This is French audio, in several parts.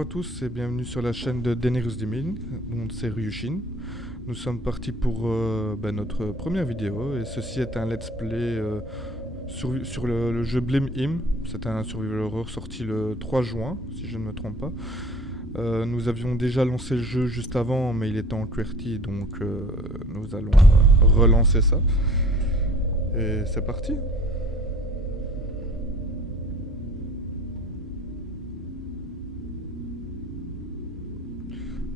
bonjour à tous et bienvenue sur la chaîne de Daenerys Gaming, mon nom c'est Ryushin. Nous sommes partis pour notre première vidéo et ceci est un let's play sur le jeu Blame Him. C'est un survival horror sorti le 3 juin, si je ne me trompe pas. Nous avions déjà lancé le jeu juste avant, mais il était en QWERTY, donc nous allons relancer ça. Et c'est parti.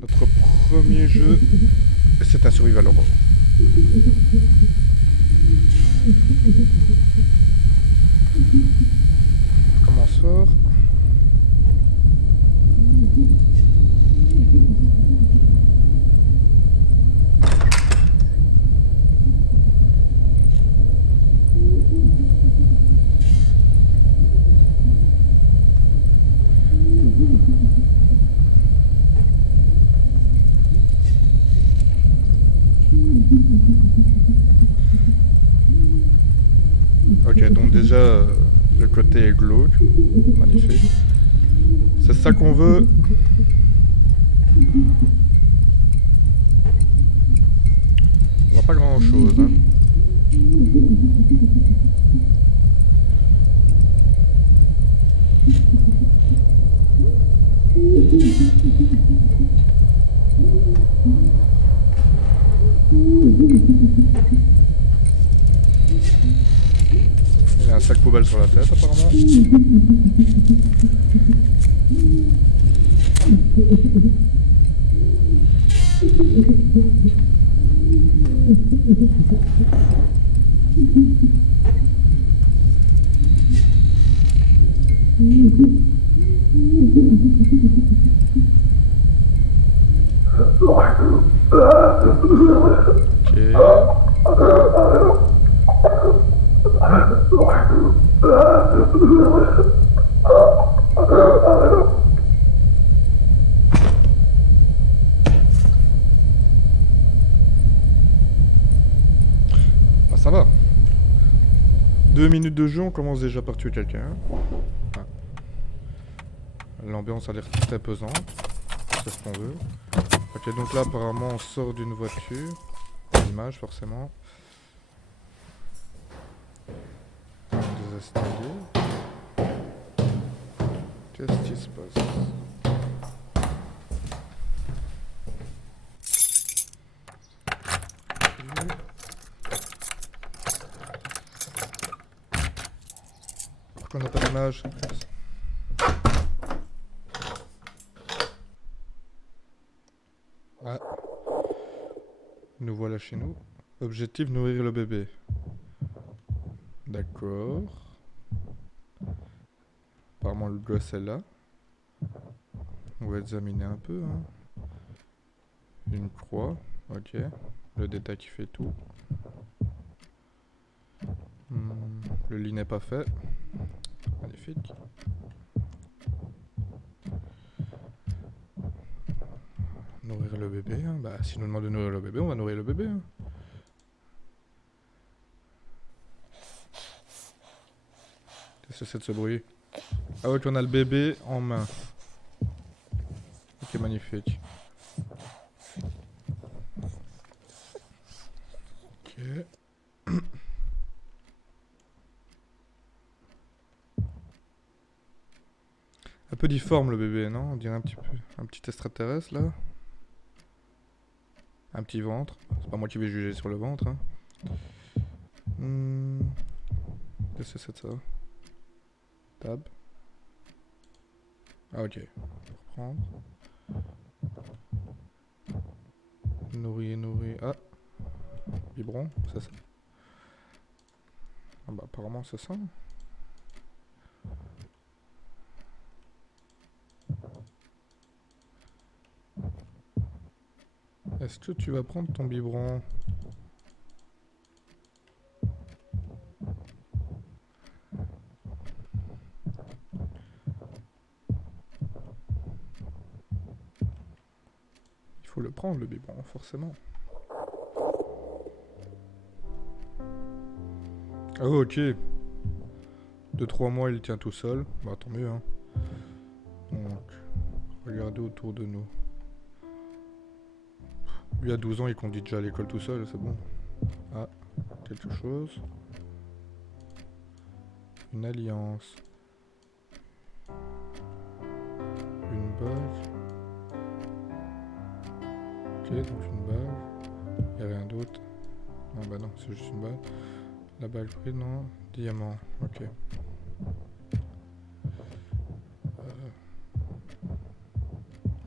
Notre premier jeu, c'est un survival horror. Commence fort. Ok, donc déjà, le côté est glauque. Magnifique. C'est ça qu'on veut. On voit pas grand chose, hein. Il y a un sac poubelle sur la tête apparemment. Ah, ça va. 2 minutes de jeu, on commence déjà par tuer quelqu'un. Ah. L'ambiance a l'air très pesante. C'est ce qu'on veut. Ok, donc là apparemment on sort d'une voiture. L'image forcément. Des escaliers. Qu'est-ce qui se passe? Pourquoi on n'a pas d'image? Ah. Nous voilà chez nous. Objectif, nourrir le bébé. D'accord. Apparemment le gosse est là. On va examiner un peu. Hein. Une croix. Ok. Le détail qui fait tout. Le lit n'est pas fait. Magnifique. Nourrir le bébé. Hein. Bah, si nous demande de nourrir le bébé, on va nourrir le bébé. Hein. Qu'est-ce que c'est de ce bruit? Ah ouais, qu'on a le bébé en main. Ok, magnifique. Ok. Un peu difforme le bébé, non? On dirait un petit peu un petit extraterrestre là. Un petit ventre. C'est pas moi qui vais juger sur le ventre. Hein. Qu'est-ce que c'est de ça? Tab. Ah ok. Reprendre. Nourrir. Ah. Biberon, c'est ça. Ah bah apparemment c'est ça. Est-ce que tu vas prendre ton biberon? Il faut le prendre le biberon, forcément. Oh, ok. 2-3 mois, il tient tout seul. Bah, tant mieux, hein. Donc, Regardez autour de nous. Lui à 12 ans il conduit déjà à l'école tout seul, c'est bon. Ah, quelque chose. Une alliance. Une bague. Ok, donc une bague. Y'a rien d'autre. Non bah non, c'est juste une bague. La bague prise, non. Diamant, ok.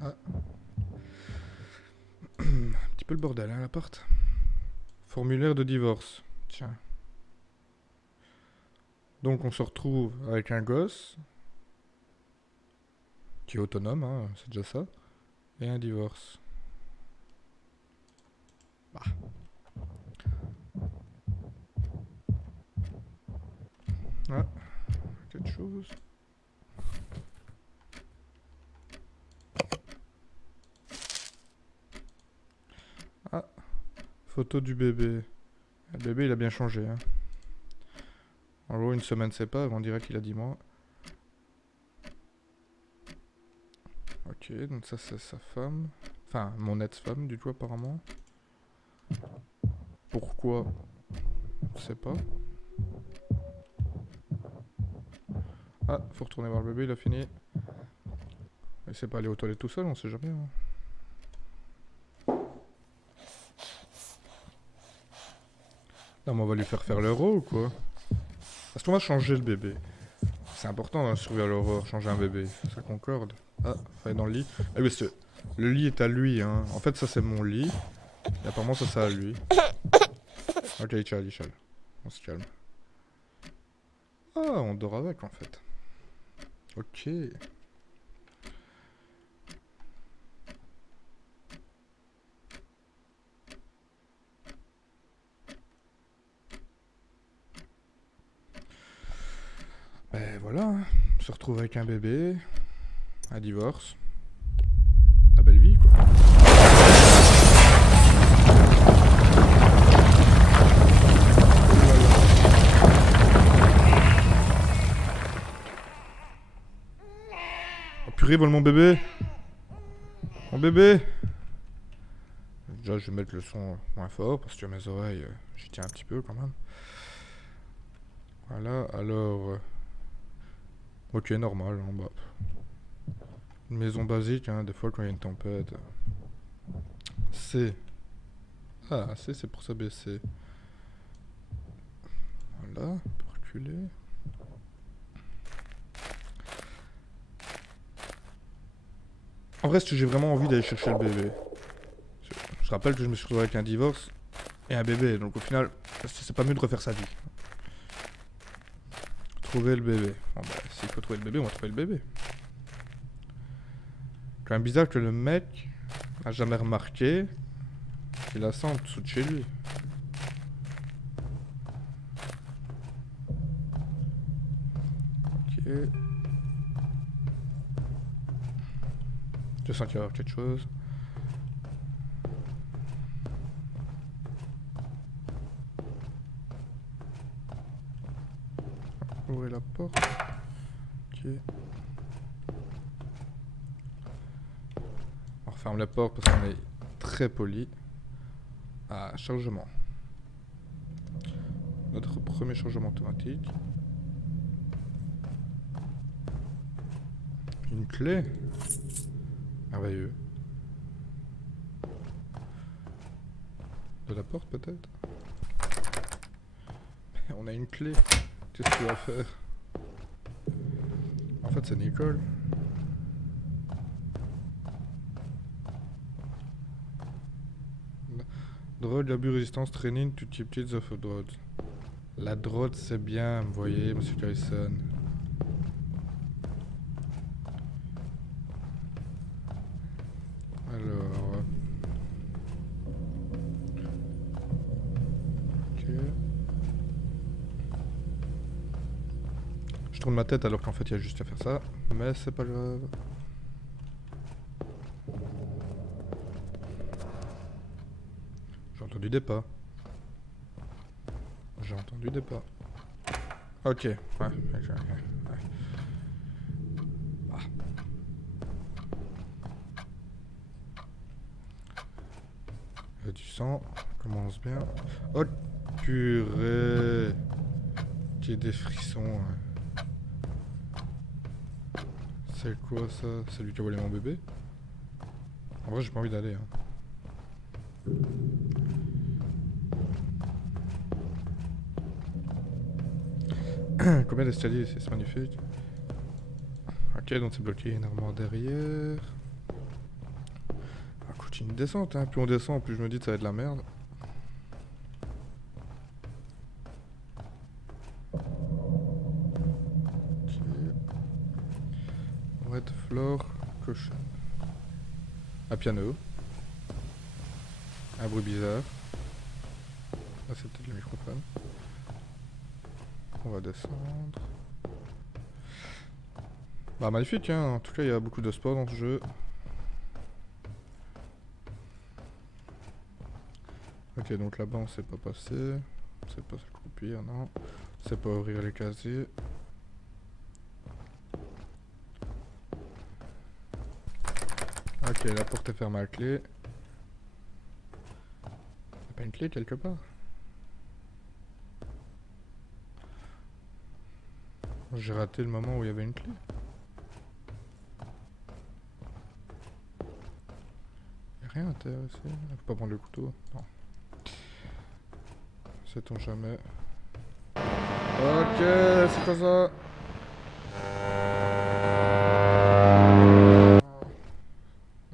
Ah. Un petit peu le bordel, hein, l'appart. Formulaire de divorce. Tiens. Donc on se retrouve avec un gosse qui est autonome, hein, c'est déjà ça. Et un divorce. Bah. Ah, quelque chose. Ah, photo du bébé. Le bébé il a bien changé, hein. En gros, une semaine c'est pas, on dirait qu'il a 10 mois. Ok, donc ça c'est sa femme. Enfin, mon ex-femme du coup apparemment. Pourquoi? Je sais pas. Ah, faut retourner voir le bébé, il a fini. Il sait pas aller aux toilettes tout seul, on sait jamais. Hein. Non mais on va lui faire l'euro ou quoi? Parce qu'on va changer le bébé. C'est important dans Survival Horror, changer un bébé. Ça concorde. Ah, faut aller dans le lit. Ah oui, le lit est à lui, hein. En fait, ça c'est mon lit. Et apparemment, ça c'est à lui. Ok, il chiale. On se calme. Ah, on dort avec en fait. Ok. Ben voilà, on se retrouve avec un bébé, un divorce, la belle vie quoi. Oh purée, vole mon bébé. Mon bébé. Déjà, je vais mettre le son moins fort parce que mes oreilles, j'y tiens un petit peu quand même. Voilà, alors... ok, normal, en bas. Une maison basique, hein, des fois quand il y a une tempête. C. Ah, C c'est pour s'abaisser. Voilà, on peut reculer. En vrai, j'ai vraiment envie d'aller chercher le bébé. Je rappelle que je me suis retrouvé avec un divorce et un bébé, donc au final, c'est pas mieux de refaire sa vie. Trouver le bébé. Bon bah, s'il faut trouver le bébé, on va trouver le bébé. Quand même bizarre que le mec n'a jamais remarqué qu'il a ça en dessous de chez lui. Ok. Je sens qu'il va y avoir quelque chose. Ouvrez la porte. Ok. On referme la porte parce qu'on est très poli. Ah, chargement. Notre premier chargement automatique. Une clé. Merveilleux. De la porte peut-être. On a une clé. Qu'est-ce que tu vas faire? En fait c'est Nicole. Drogue, abus, résistance, training, tout type of drogue. La drogue c'est bien, vous voyez, monsieur Carlson. Alors... ok. Je tourne ma tête alors qu'en fait il y a juste à faire ça, mais c'est pas grave. J'ai entendu des pas. J'ai entendu des pas. Ok, ouais, ok. Ah. avait du sang. Commence bien. Oh purée. J'ai des frissons. C'est quoi ça? C'est lui qui a volé mon bébé? En vrai j'ai pas envie d'aller. Combien d'escaliers ici? C'est magnifique. Ok, donc c'est bloqué, une armoire derrière. Ah, continue une descente, hein. Plus on descend, plus je me dis que ça va être de la merde. Ok. Red floor, caution. Un piano. Un bruit bizarre. Ah, c'est peut-être le microphone. On va descendre. Bah magnifique hein, en tout cas il y a beaucoup de sport dans ce jeu. Ok, donc là-bas on sait pas passer. On sait pas s'accroupir, non. On sait pas ouvrir les casiers. Ok, la porte est fermée à clé. Y'a pas une clé quelque part? J'ai raté le moment où il y avait une clé. Y'a rien à terre ici. Faut pas prendre le couteau. Non. Sait-on jamais. Ok, c'est quoi ça?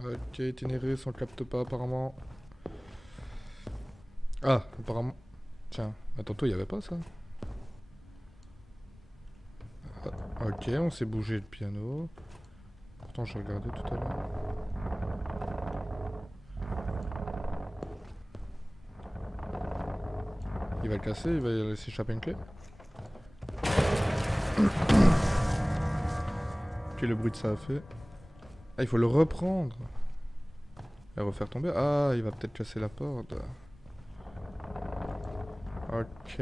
Ok, Ténérus, on capte pas apparemment. Ah, apparemment. Tiens, tantôt il y avait pas ça. Ah, ok, on s'est bougé le piano. Pourtant j'ai regardé tout à l'heure. Il va le casser, il va laisser échapper une clé. Quel le bruit que ça a fait. Ah, il faut le reprendre. Et refaire tomber. Ah, il va peut-être casser la porte. Ok.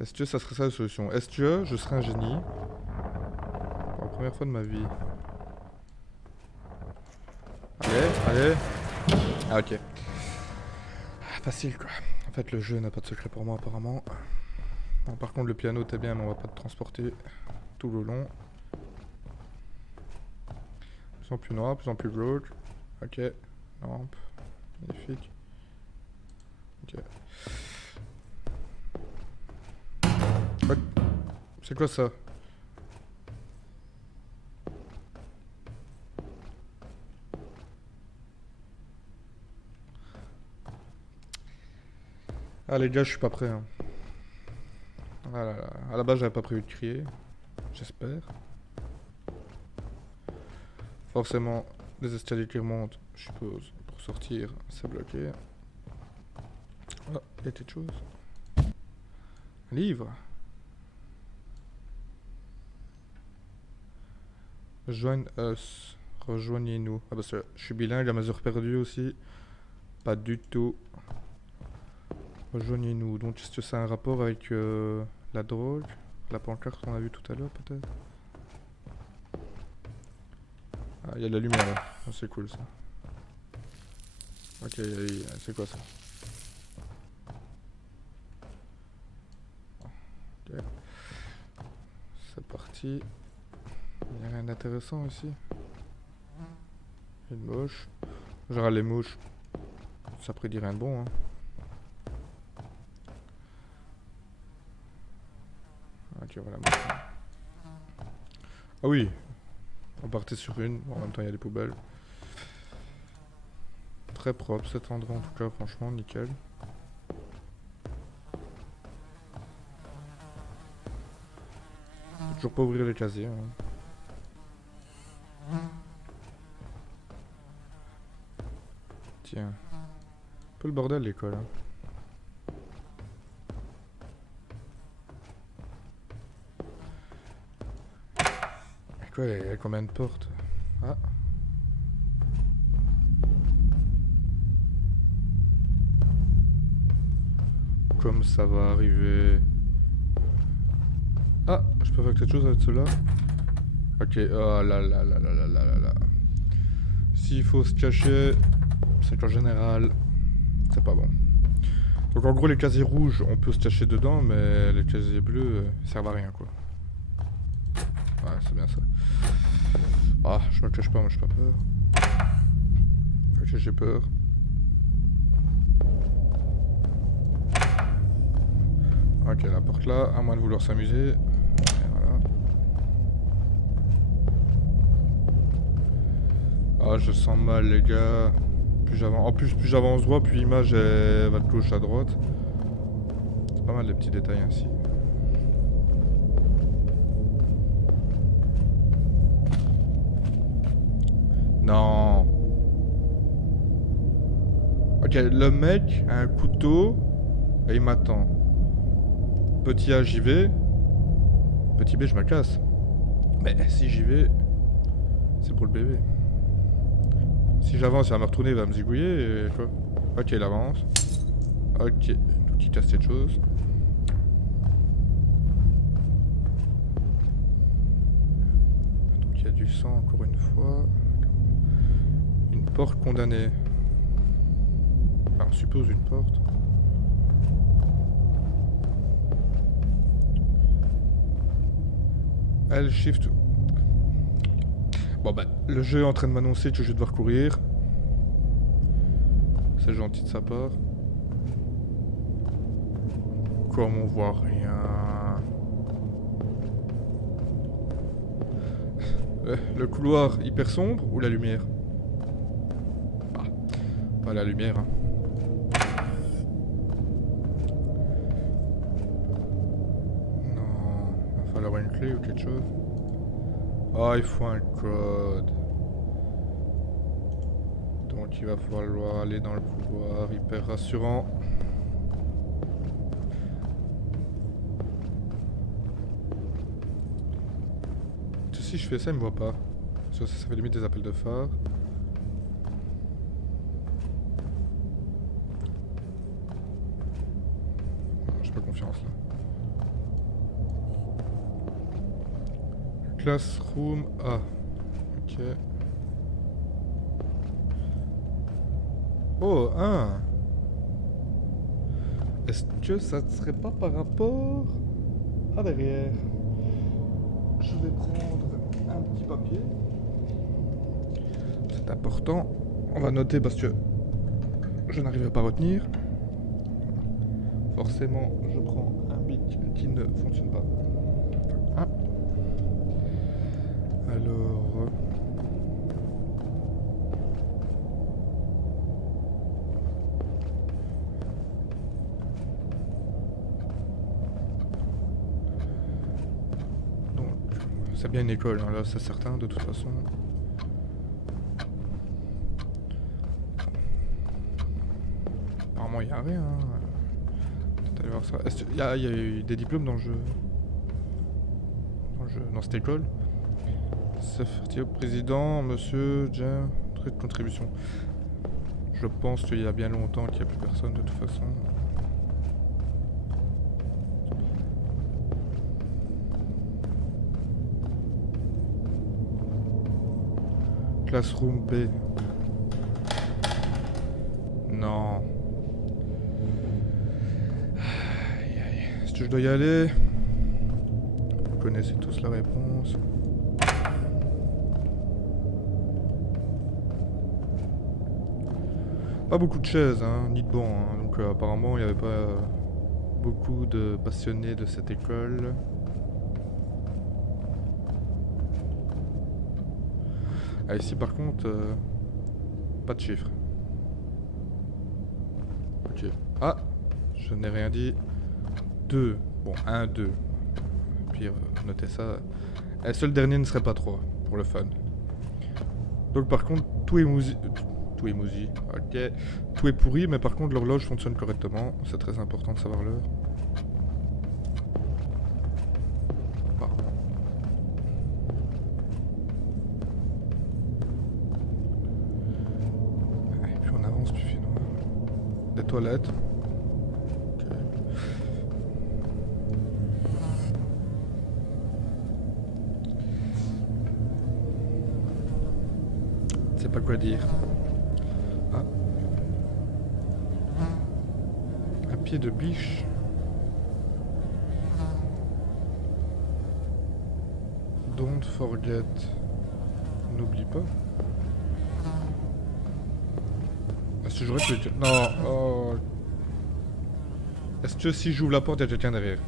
Est-ce que ça serait ça la solution? Est-ce que je serais un génie? Pour la première fois de ma vie. Allez, allez. Ah ok. Facile quoi. En fait le jeu n'a pas de secret pour moi apparemment. Bon, par contre le piano t'es bien mais on va pas te transporter tout le long. De plus en plus noir, de plus en plus glauque. Ok. Lampe. Magnifique. Ok. Oh. C'est quoi ça? Ah les gars, je suis pas prêt. Hein. Ah là là. À la base, j'avais pas prévu de crier. J'espère. Forcément, les escaliers qui remontent, je suppose. Pour sortir, c'est bloqué. Oh, il y a quelque chose. Un livre. Join us. Rejoignez-nous. Ah parce que je suis bilingue à mesure perdue aussi. Pas du tout. Rejoignez-nous. Donc est-ce que ça a un rapport avec la drogue? La pancarte qu'on a vue tout à l'heure peut-être? Ah, il y a de la lumière là. Oh, c'est cool ça. Ok, c'est quoi ça? Ok. C'est parti. Il n'y a rien d'intéressant ici. Une mouche. Genre les mouches. Ça prédit rien de bon hein. Ok, voilà. Ah oui. On partait sur une. Bon, en même temps il y a des poubelles. Très propre cet endroit en tout cas, franchement, nickel. Faut toujours pas ouvrir les casiers. Hein. Tiens. Un peu le bordel l'école. Hein. Quoi, il y a combien de portes? Ah. Comme ça va arriver. Ah, je peux faire quelque chose avec cela. Ok, oh là là là là là là là là. s'il faut se cacher, c'est qu'en général, c'est pas bon. Donc en gros, les casiers rouges, on peut se cacher dedans, mais les casiers bleus, ils servent à rien, quoi. Ouais, c'est bien ça. Ah, je me cache pas, moi j'ai pas peur. Ok, j'ai peur. Ok, la porte là, à moins de vouloir s'amuser. Et voilà. Ah, je sens mal, les gars. Plus j'avance, en plus j'avance droit, plus l'image va de gauche à droite. C'est pas mal les petits détails ainsi. Non. Ok, le mec a un couteau et il m'attend. Petit A, j'y vais. Petit B, je me casse. Mais si j'y vais, c'est pour le bébé. Si j'avance, il va me retourner, il va me zigouiller et quoi. Ok, il avance. Ok, donc il casse cette chose. Donc il y a du sang encore une fois. Une porte condamnée. Enfin, on suppose une porte. L shift. Bon bah, le jeu est en train de m'annoncer que je vais devoir courir. C'est gentil de sa part. Comme on voit rien. Le couloir hyper sombre ou la lumière? Ah, pas la lumière. Hein. Non, il va falloir une clé ou quelque chose. Ah, il faut un code. Donc il va falloir aller dans le couloir, hyper rassurant. Si je fais ça, il me voit pas. Ça fait limite des appels de phare. J'ai pas confiance là. Classroom A. Ok. Oh, 1. Est-ce que ça ne serait pas par rapport à derrière? Je vais prendre un petit papier. C'est important. On va noter parce que je n'arriverai pas à retenir. Forcément, je prends un bic qui ne fonctionne pas. Hein. Alors... c'est bien une école, hein, là c'est certain de toute façon. Apparemment il n'y a rien. Peut-être aller voir ça. Il y a eu des diplômes dans le jeu. Dans cette école. C'est au président, monsieur, Jean, trait de contribution. Je pense qu'il y a bien longtemps qu'il n'y a plus personne de toute façon. Classroom B. Non. Aïe, aïe. Est-ce que je dois y aller? Vous connaissez tous la réponse. Pas beaucoup de chaises, hein, ni de bancs. Hein. Donc apparemment, il n'y avait pas beaucoup de passionnés de cette école. Ah, ici par contre, pas de chiffres. Ok. Ah, je n'ai rien dit. 2. Bon, 1, 2. Pire, notez ça. Et seul dernier ne serait pas 3, pour le fun. Donc par contre, tout est mousi. Tout est mousi, ok. Tout est pourri, mais par contre l'horloge fonctionne correctement. C'est très important de savoir l'heure. Des toilettes. Okay. C'est pas quoi dire. Ah. Un pied de biche. Don't forget. N'oublie pas. Est-ce que j'aurais pu le dire? Non. Oh. Est-ce que si j'ouvre la porte, il y a quelqu'un derrière?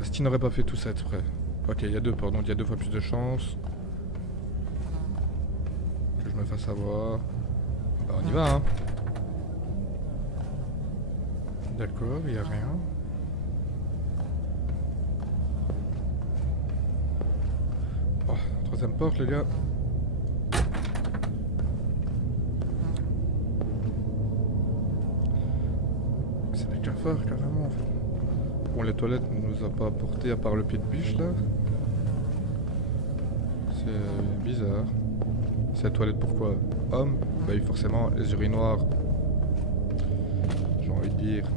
Est-ce qu'il n'aurait pas fait tout ça exprès? Ok, il y a 2 portes, donc il y a 2 fois plus de chance. Que je me fasse avoir. Bah on y va hein. D'accord, il n'y a rien. Oh, 3ème porte les gars. C'est des cafards carrément en fait. Bon, les toilettes ne nous a pas apporté à part le pied de biche là. C'est bizarre. C'est la toilette pourquoi? Homme? Bah oui forcément les urinoirs. J'ai envie de dire,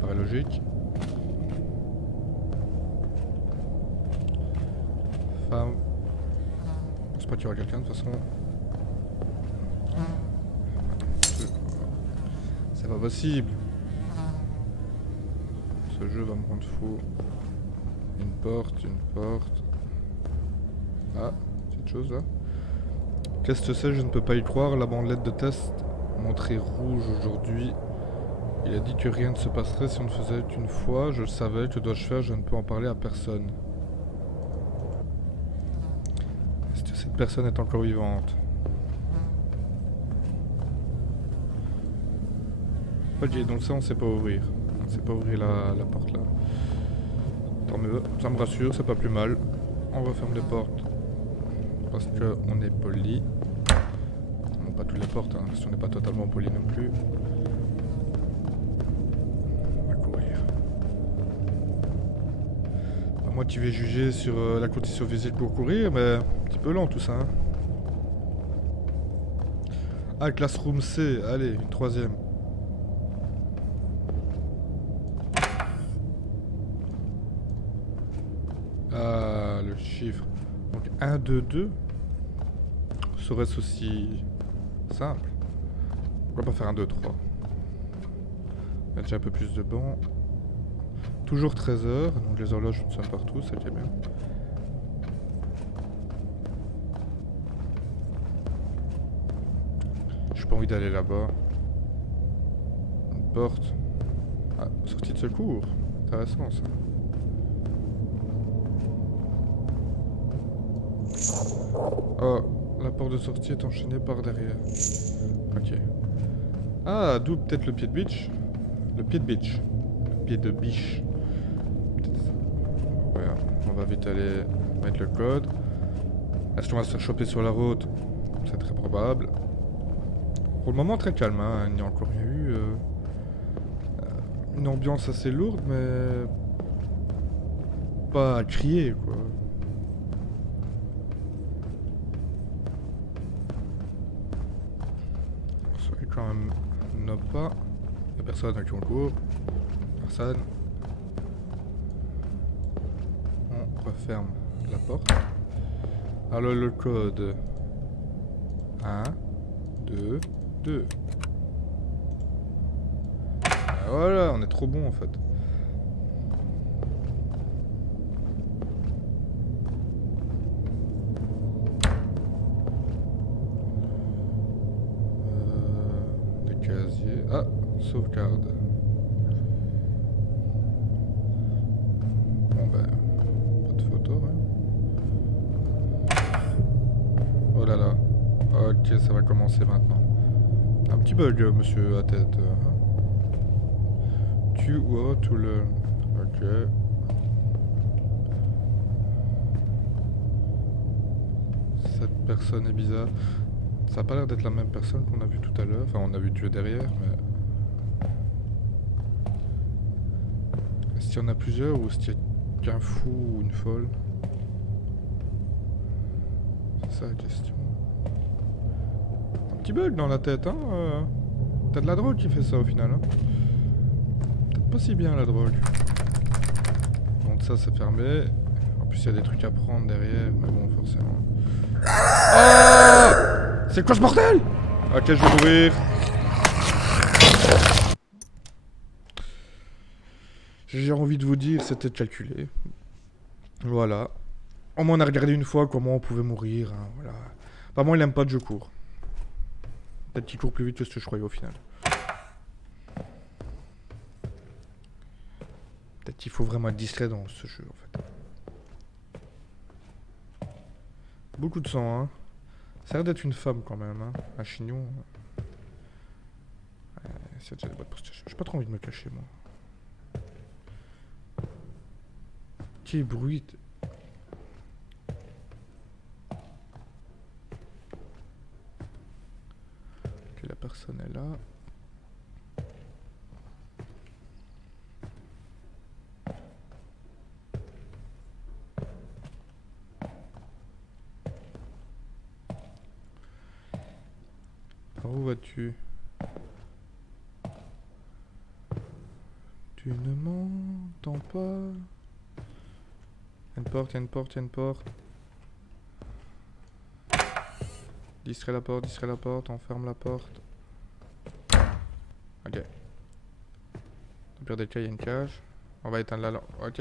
paraît logique. Femme. Je pense pas qu'il y aura quelqu'un de toute façon. C'est pas possible. Ce jeu va me rendre fou. Une porte, une porte. Ah, cette chose là. Qu'est-ce que c'est? Je ne peux pas y croire. La bandelette de test montrée rouge aujourd'hui. Il a dit que rien ne se passerait si on ne faisait qu'une fois. Je le savais. Que dois-je faire? Je ne peux en parler à personne. Est-ce que cette personne est encore vivante? Ok, donc ça on sait pas ouvrir. On sait pas ouvrir la porte là. Tant mieux, ça me rassure, c'est pas plus mal. On referme les portes. Parce que on est poli. Non pas toutes les portes, hein, parce qu'on n'est pas totalement poli non plus. On va courir. À moi tu vas juger sur la condition physique pour courir, mais un petit peu lent tout ça. Hein. Ah, Classroom C, allez, une 3ème. Ah, le chiffre. Donc 1, 2, 2. Serait-ce aussi simple? Pourquoi pas faire un 2, 3? Il y a déjà un peu plus de bancs. Toujours 13h, donc les horloges sonnent partout, ça qui est bien. J'ai pas envie d'aller là-bas. Une porte. Ah, sortie de secours. Intéressant ça. Oh, la porte de sortie est enchaînée par derrière. Ok. Ah, d'où peut-être le pied de biche. Le pied de biche. Le pied de biche. Ouais, on va vite aller mettre le code. Est-ce qu'on va se faire choper sur la route? C'est très probable. Pour le moment, très calme, hein. Il n'y a encore rien eu. Une ambiance assez lourde, mais pas à crier, quoi. Quand même n'a pas. Il n'y a personne à qui on court. Personne. On referme la porte. Alors le code 1, 2, 2. Ah, voilà, on est trop bon en fait. Ah, sauvegarde. Bon ben, pas de photo, hein. Oh là là. Ok, ça va commencer maintenant. Un petit bug, monsieur à tête. Hein. Tu ou tout le... Ok. Cette personne est bizarre. Ça a pas l'air d'être la même personne qu'on a vu tout à l'heure. Enfin, on a vu Dieu derrière, mais... Est-ce qu'il y en a plusieurs ou est-ce qu'il y a qu'un fou ou une folle? C'est ça la question. Un petit bug dans la tête, hein. T'as de la drogue qui fait ça au final, hein. Peut-être pas si bien la drogue. Donc ça, c'est fermé. En plus, il y a des trucs à prendre derrière, mais bon, forcément... Oh! C'est quoi ce bordel? Ok, je vais mourir. J'ai envie de vous dire, c'était calculé. Voilà. Au moins on a regardé une fois comment on pouvait mourir. Hein, voilà. Apparemment il aime pas de jeu court. Peut-être qu'il court plus vite que ce que je croyais au final. Peut-être qu'il faut vraiment être distrait dans ce jeu en fait. Beaucoup de sang, hein. Ça a l'air d'être une femme quand même, hein. Un chignon. C'est déjà des boîtes pour se cacher. J'ai pas trop envie de me cacher, moi. Quel bruit. Ok, la personne est là. Par où vas-tu? Tu ne m'entends pas. Y'a une porte, y'a une porte, y'a une porte. Distrait la porte, on ferme la porte. Ok. Au pire des cas, y'a une cage. On va éteindre la lampe. Ok.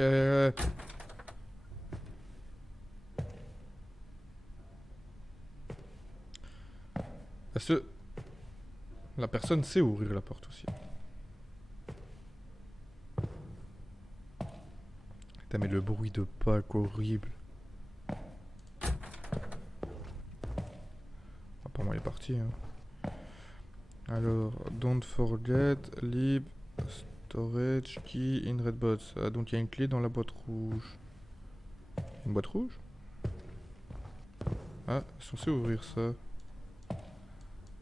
Est-ce que la personne sait ouvrir la porte aussi? Putain, mais le bruit de pas horrible. Apparemment il est parti. Hein. Alors, don't forget, leave storage key in red box. Ah, donc il y a une clé dans la boîte rouge. Une boîte rouge? Ah, censé ouvrir ça.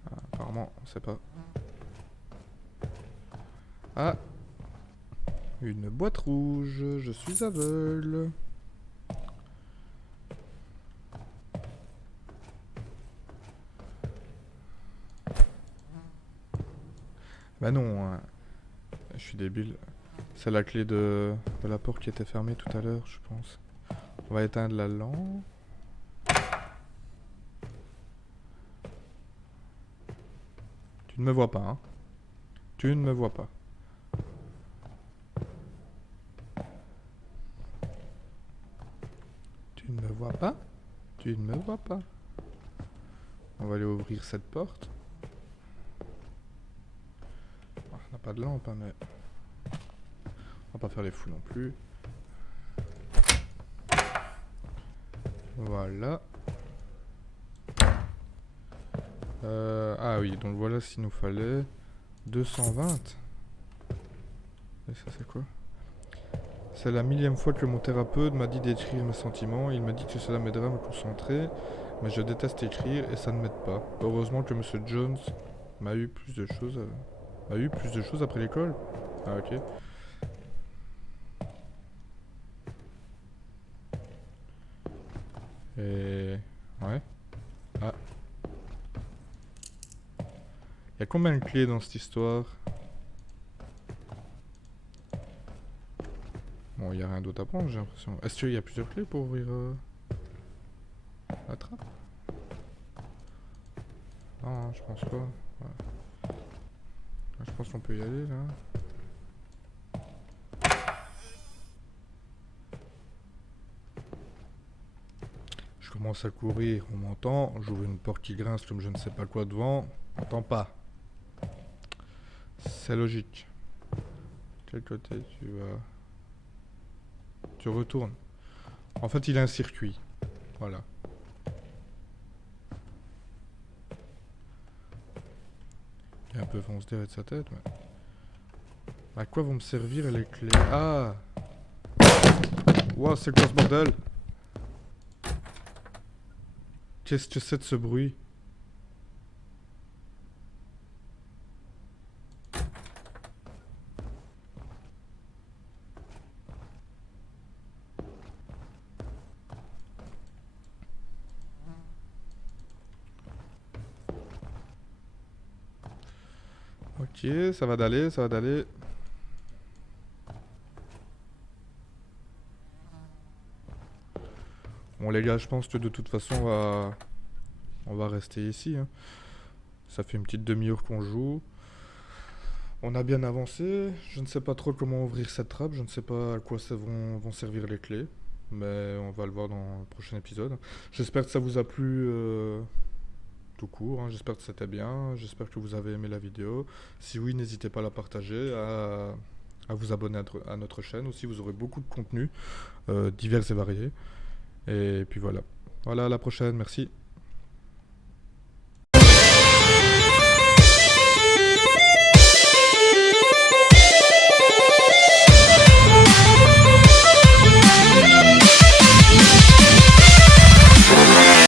Ah, apparemment, on sait pas. Ah! Une boîte rouge, je suis aveugle. Bah non, hein. Je suis débile. C'est la clé de la porte qui était fermée tout à l'heure, je pense. On va éteindre la lampe. Tu ne me vois pas, hein. Tu ne me vois pas. Tu ne me vois pas? Tu ne me vois pas. On va aller ouvrir cette porte. Ah, on n'a pas de lampe, hein, mais... On va pas faire les fous non plus. Voilà. Ah oui, donc voilà ce qu'il nous fallait. 220. Et ça c'est quoi? C'est la millième fois que mon thérapeute m'a dit d'écrire mes sentiments. Il m'a dit que cela m'aidera à me concentrer. Mais je déteste écrire et ça ne m'aide pas. Heureusement que Monsieur Jones m'a eu plus de choses. Après l'école. Ah ok. Et... Ouais. Ah. Il y a combien de clés dans cette histoire? Bon, il n'y a rien d'autre à prendre, j'ai l'impression. Est-ce qu'il y a plusieurs clés pour ouvrir la trappe? Non, je pense pas. Ouais. Je pense qu'on peut y aller, là. Je commence à courir, on m'entend. J'ouvre une porte qui grince comme je ne sais pas quoi devant. On m'entend pas. C'est logique. Quel côté tu vas... Tu retournes. En fait, il a un circuit. Voilà. Il est un peu foncé avec sa tête, mais... À quoi vont me servir les clés? Ah! Wow, c'est quoi ce bordel? Qu'est-ce que c'est de ce bruit? Ok, ça va d'aller, ça va d'aller. Bon les gars, je pense que de toute façon on va rester ici, hein. Ça fait une petite demi-heure qu'on joue. On a bien avancé. Je ne sais pas trop comment ouvrir cette trappe. Je ne sais pas à quoi vont servir les clés. Mais on va le voir dans le prochain épisode. J'espère que ça vous a plu tout court, hein. J'espère que c'était bien. J'espère que vous avez aimé la vidéo. Si oui, n'hésitez pas à la partager, à vous abonner à notre chaîne aussi. Vous aurez beaucoup de contenus divers et variés. Et puis voilà. Voilà, à la prochaine. Merci.